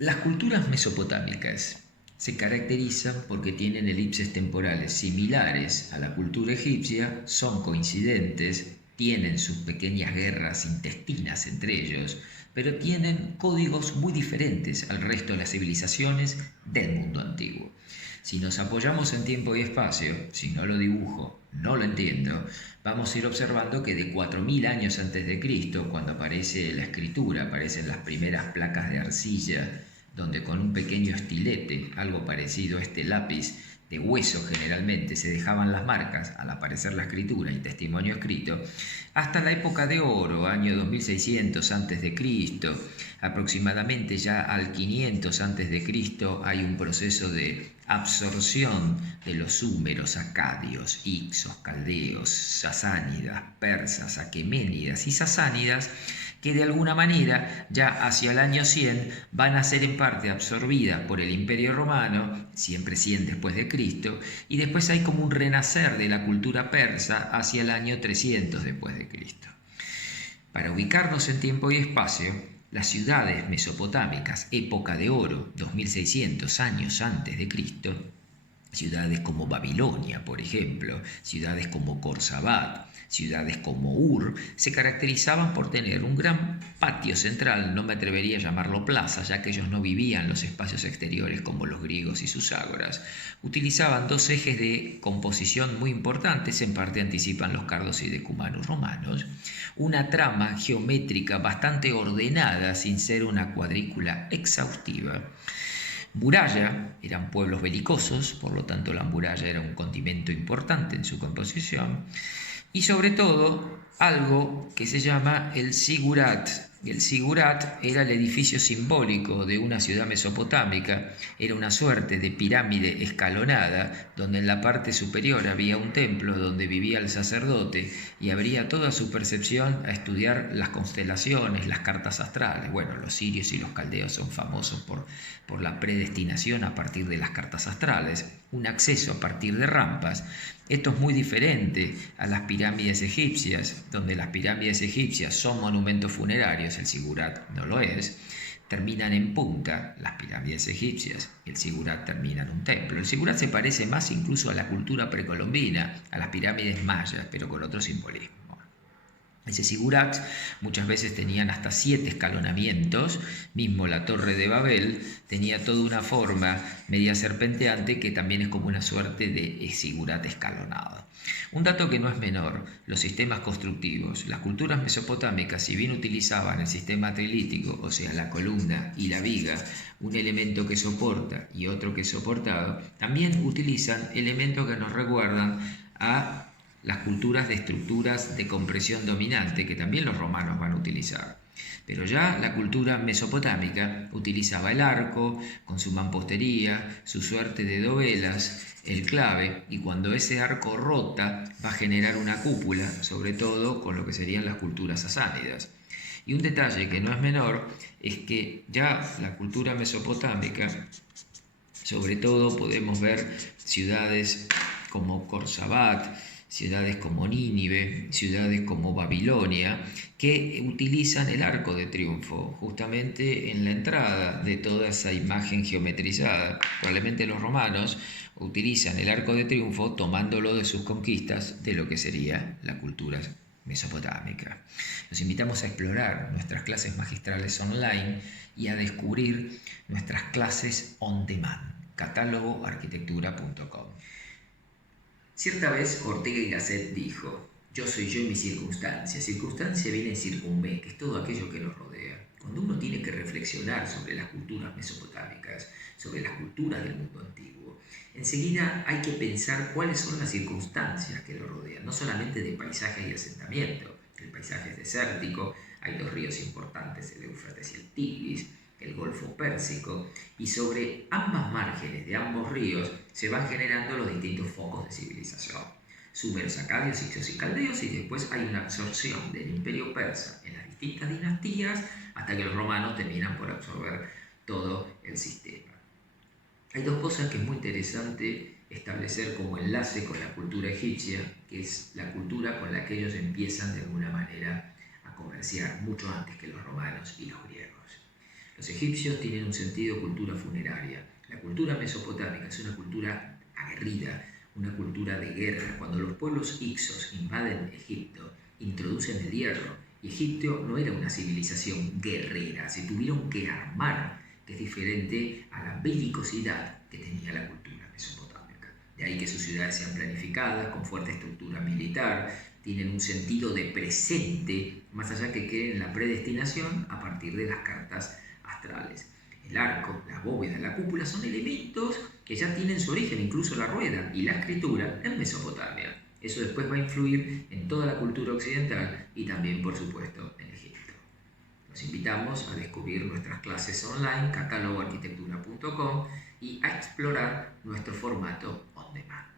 Las culturas mesopotámicas se caracterizan porque tienen elipses temporales similares a la cultura egipcia, son coincidentes, tienen sus pequeñas guerras intestinas entre ellos, pero tienen códigos muy diferentes al resto de las civilizaciones del mundo antiguo. Si nos apoyamos en tiempo y espacio, si no lo dibujo, no lo entiendo, vamos a ir observando que de 4000 años antes de Cristo, cuando aparece la escritura, aparecen las primeras placas de arcilla, donde con un pequeño estilete, algo parecido a este lápiz de hueso generalmente, se dejaban las marcas al aparecer la escritura y testimonio escrito, hasta la época de oro, año 2600 a.C., aproximadamente ya al 500 a.C., hay un proceso de absorción de los súmeros, acadios, ixos, caldeos, sasánidas, persas, aqueménidas y sasánidas, que de alguna manera ya hacia el año 100 van a ser en parte absorbidas por el Imperio Romano, siempre 100 después de Cristo, y después hay como un renacer de la cultura persa hacia el año 300 después de Cristo. Para ubicarnos en tiempo y espacio, las ciudades mesopotámicas, época de oro, 2600 años antes de Cristo, ciudades como Babilonia, por ejemplo, ciudades como Corsabat, ciudades como Ur, se caracterizaban por tener un gran patio central, no me atrevería a llamarlo plaza, ya que ellos no vivían en los espacios exteriores como los griegos y sus ágoras. Utilizaban dos ejes de composición muy importantes, en parte anticipan los cardos y decumanos romanos, una trama geométrica bastante ordenada sin ser una cuadrícula exhaustiva. Muralla, eran pueblos belicosos, por lo tanto la muralla era un condimento importante en su composición, y sobre todo algo que se llama el sigurat. El sigurat era el edificio simbólico de una ciudad mesopotámica, era una suerte de pirámide escalonada, donde en la parte superior había un templo donde vivía el sacerdote y abría toda su percepción a estudiar las constelaciones, las cartas astrales. Bueno, los sirios y los caldeos son famosos por la predestinación a partir de las cartas astrales, un acceso a partir de rampas. Esto es muy diferente a las pirámides egipcias, donde las pirámides egipcias son monumentos funerarios, el sigurat no lo es, terminan en punta las pirámides egipcias, el sigurat termina en un templo. El sigurat se parece más incluso a la cultura precolombina, a las pirámides mayas, pero con otro simbolismo. Ese sigurat muchas veces tenían hasta 7 escalonamientos, mismo la Torre de Babel tenía toda una forma media serpenteante que también es como una suerte de sigurat escalonado. Un dato que no es menor, los sistemas constructivos. Las culturas mesopotámicas, si bien utilizaban el sistema trilítico, o sea, la columna y la viga, un elemento que soporta y otro que es soportado, también utilizan elementos que nos recuerdan a las culturas de estructuras de compresión dominante, que también los romanos van a utilizar. Pero ya la cultura mesopotámica utilizaba el arco con su mampostería, su suerte de dovelas, el clave, y cuando ese arco rota va a generar una cúpula, sobre todo con lo que serían las culturas sasánidas. Y un detalle que no es menor es que ya la cultura mesopotámica, sobre todo podemos ver ciudades como Corsabat, ciudades como Nínive, ciudades como Babilonia, que utilizan el arco de triunfo justamente en la entrada de toda esa imagen geometrizada. Probablemente los romanos utilizan el arco de triunfo tomándolo de sus conquistas de lo que sería la cultura mesopotámica. Los invitamos a explorar nuestras clases magistrales online y a descubrir nuestras clases on demand. Catálogoarquitectura.com. Cierta vez Ortega y Gasset dijo: yo soy yo y mi circunstancia. Circunstancia viene en circunme, que es todo aquello que nos rodea. Cuando uno tiene que reflexionar sobre las culturas mesopotámicas, sobre las culturas del mundo antiguo, enseguida hay que pensar cuáles son las circunstancias que lo rodean, no solamente de paisaje y asentamiento. El paisaje es desértico, hay 2 ríos importantes, el Éufrates y el Tigris, el Golfo Pérsico, y sobre ambas márgenes de ambos ríos se van generando los distintos focos de civilización. Súmeros, acadios, ixos y caldeos, y después hay una absorción del imperio persa en las distintas dinastías hasta que los romanos terminan por absorber todo el sistema. Hay 2 cosas que es muy interesante establecer como enlace con la cultura egipcia, que es la cultura con la que ellos empiezan de alguna manera a comerciar mucho antes que los romanos y los griegos. Los egipcios tienen un sentido de cultura funeraria. La cultura mesopotámica es una cultura aguerrida, una cultura de guerra. Cuando los pueblos hicsos invaden Egipto, introducen el hierro, y Egipto no era una civilización guerrera, se tuvieron que armar, que es diferente a la belicosidad que tenía la cultura mesopotámica. De ahí que sus ciudades sean planificadas, con fuerte estructura militar, tienen un sentido de presente, más allá que quede en la predestinación a partir de las cartas astrales. El arco, la bóveda, la cúpula son elementos que ya tienen su origen, incluso la rueda y la escritura, en Mesopotamia. Eso después va a influir en toda la cultura occidental y también, por supuesto, en Egipto. Los invitamos a descubrir nuestras clases online, catálogoarquitectura.com, y a explorar nuestro formato on demand.